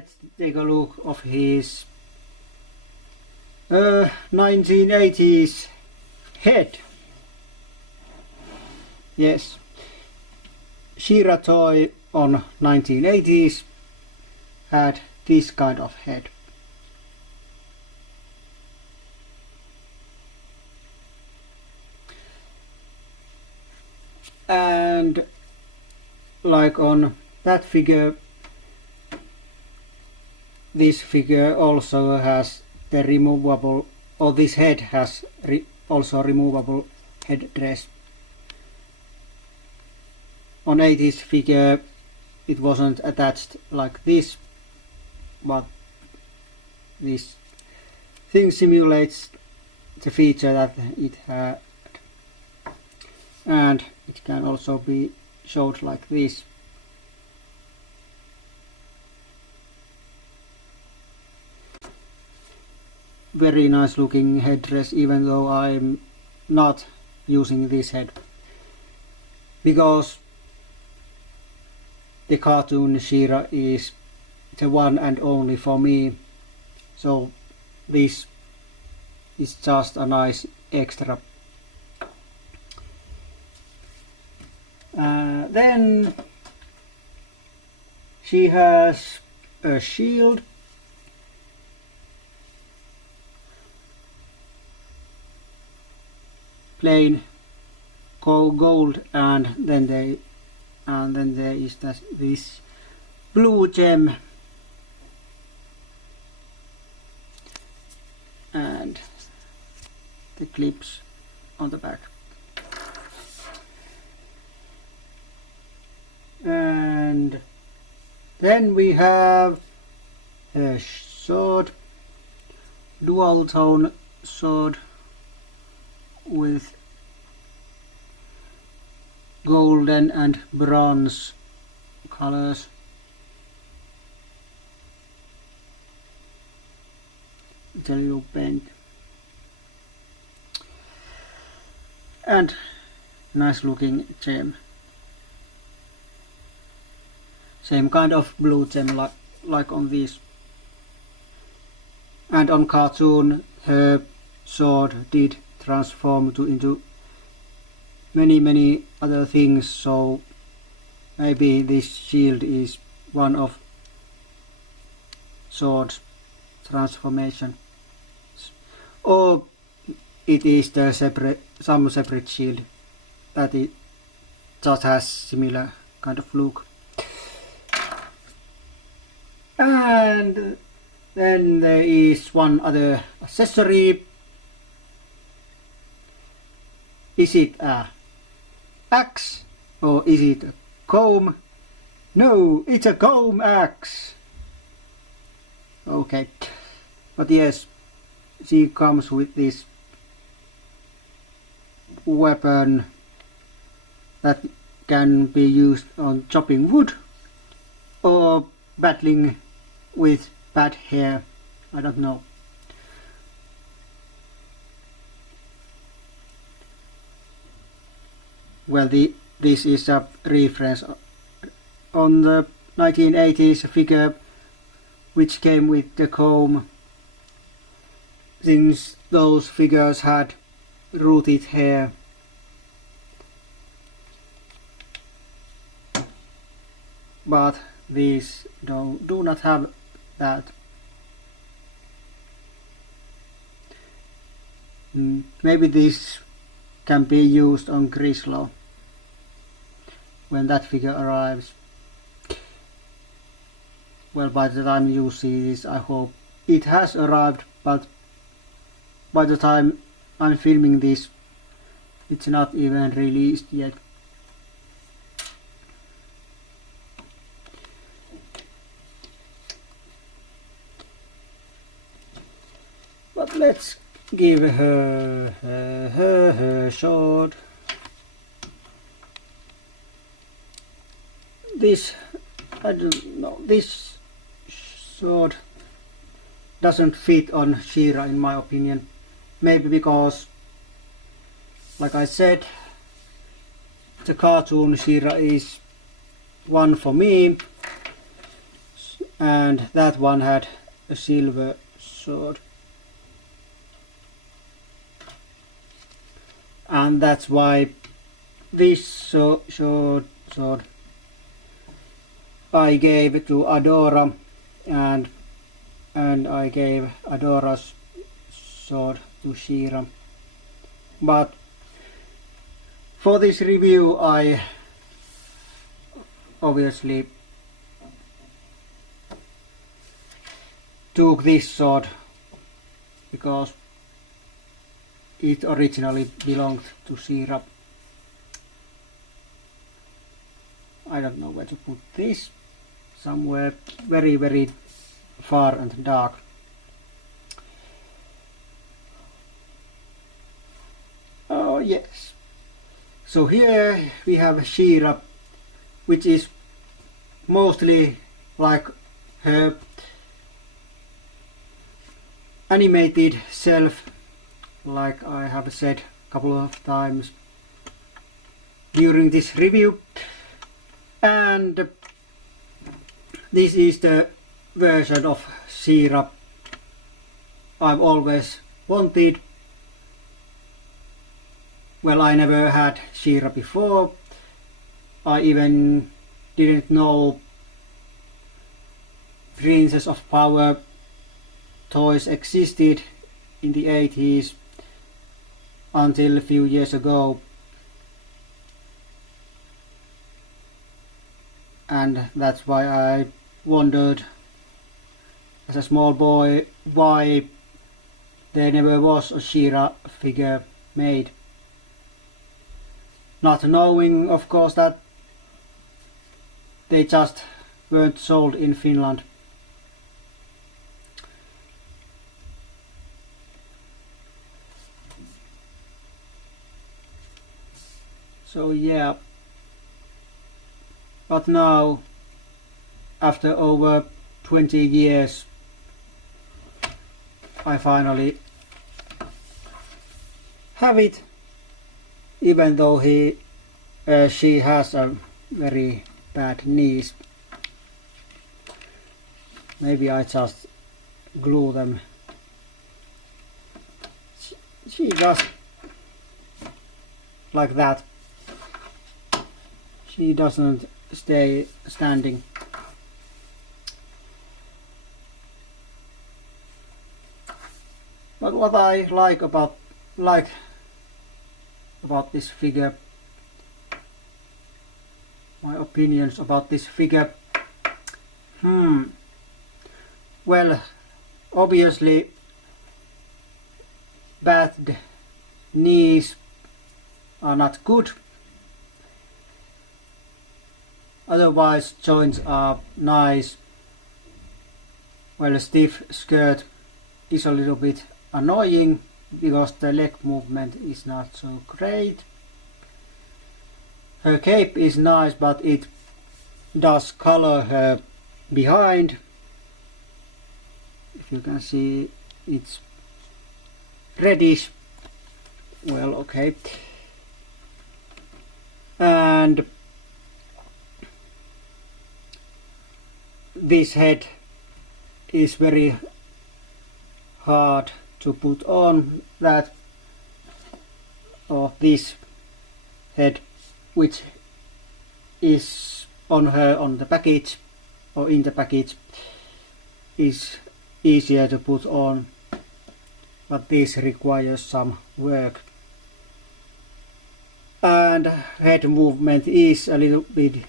let's take a look of his 1980s head. Yes, She-Ra toy on 1980s had this kind of head. And like on that figure, this figure also has the removable, or this head has also removable headdress. On 80s figure it wasn't attached like this, but this thing simulates the feature that it had, and it can also be showed like this. Very nice looking headdress, even though I'm not using this head, because the cartoon She-Ra is the one and only for me, so this is just a nice extra. Then she has a shield, plain gold, and then there is this blue gem and the clips on the back. And then we have a sword, dual tone sword with golden and bronze colors. It's a little bent. And nice looking gem. Same kind of blue gem like on this. And on cartoon her sword did transform into many other things, so maybe this shield is one of sword's transformation, or it is the some separate shield that it just has similar kind of look. And then there is one other accessory. Is it a axe or is it a comb? No, it's a comb axe. Okay, but yes, she comes with this weapon that can be used on chopping wood or battling with bad hair. I don't know. Well, this is a reference on the 1980s figure which came with the comb, since those figures had rooted hair. But these do not have that. Maybe this can be used on Grislow when that figure arrives. Well, by the time you see this, I hope it has arrived, but by the time I'm filming this, it's not even released yet. But let's give her her sword. This, I don't know, this sword doesn't fit on She-Ra in my opinion. Maybe because, like I said, the cartoon She-Ra is one for me, and that one had a silver sword. And that's why this sword I gave to Adora, and I gave Adora's sword to Shira. But for this review I obviously took this sword because it originally belonged to Shira. I don't know where to put this. Somewhere very, very far and dark. Oh yes. So here we have Shira, which is mostly like her animated self, like I have said a couple of times during this review. And this is the version of Shira I've always wanted. Well, I never had Shira before. I even didn't know Princess of Power toys existed in the 80s until a few years ago. And that's why I wondered as a small boy why there never was a Shira figure made. Not knowing, of course, that they just weren't sold in Finland. So yeah. But now, after over 20 years, I finally have it, even though she has a very bad knees. Maybe I just glue them. She does like that. She doesn't stay standing. But what I like about this figure, my opinions about this figure. Well, obviously bad knees are not good. Otherwise joints are nice. Well, a stiff skirt is a little bit annoying because the leg movement is not so great. Her cape is nice, but it does color her behind. If you can see, it's reddish. Well, okay. And this head is very hard to put on, that or this head, which is on her on the package or in the package, is easier to put on, but this requires some work. And head movement is a little bit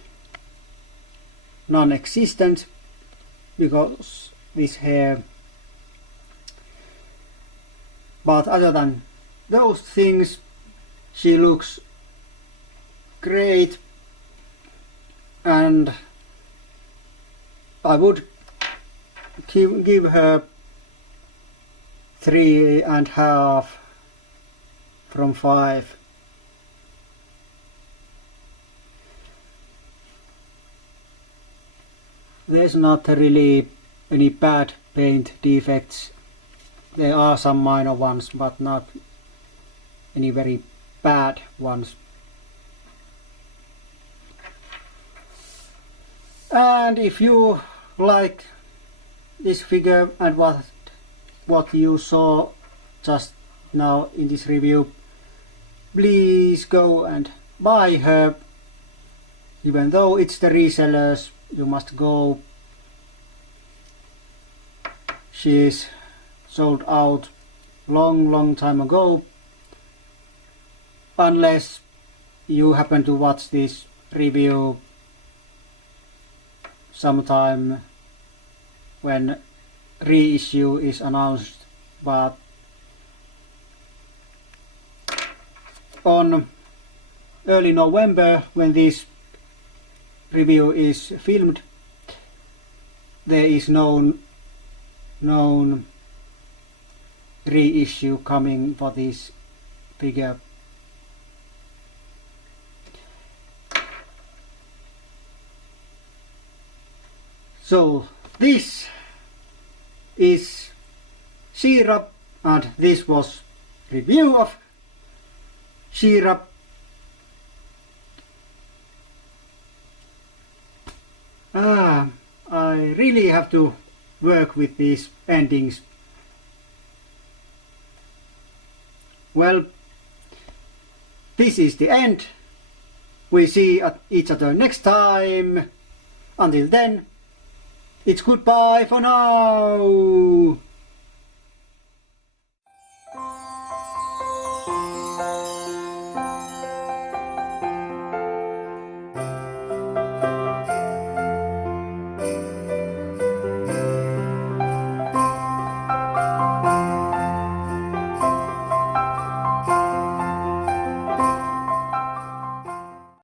non-existent because this hair. But other than those things, she looks great, and I would give her 3.5 from 5. There's not really any bad paint defects. There are some minor ones, but not any very bad ones. And if you like this figure and what you saw just now in this review, please go and buy her. Even though it's the resellers, you must go. She is sold out long time ago, unless you happen to watch this review sometime when reissue is announced. But on early November, when this review is filmed, there is known reissue coming for this figure. So this is She-Ra, and this was review of She-Ra. I really have to work with these endings. Well, this is the end. We see each other next time. Until then, it's goodbye for now.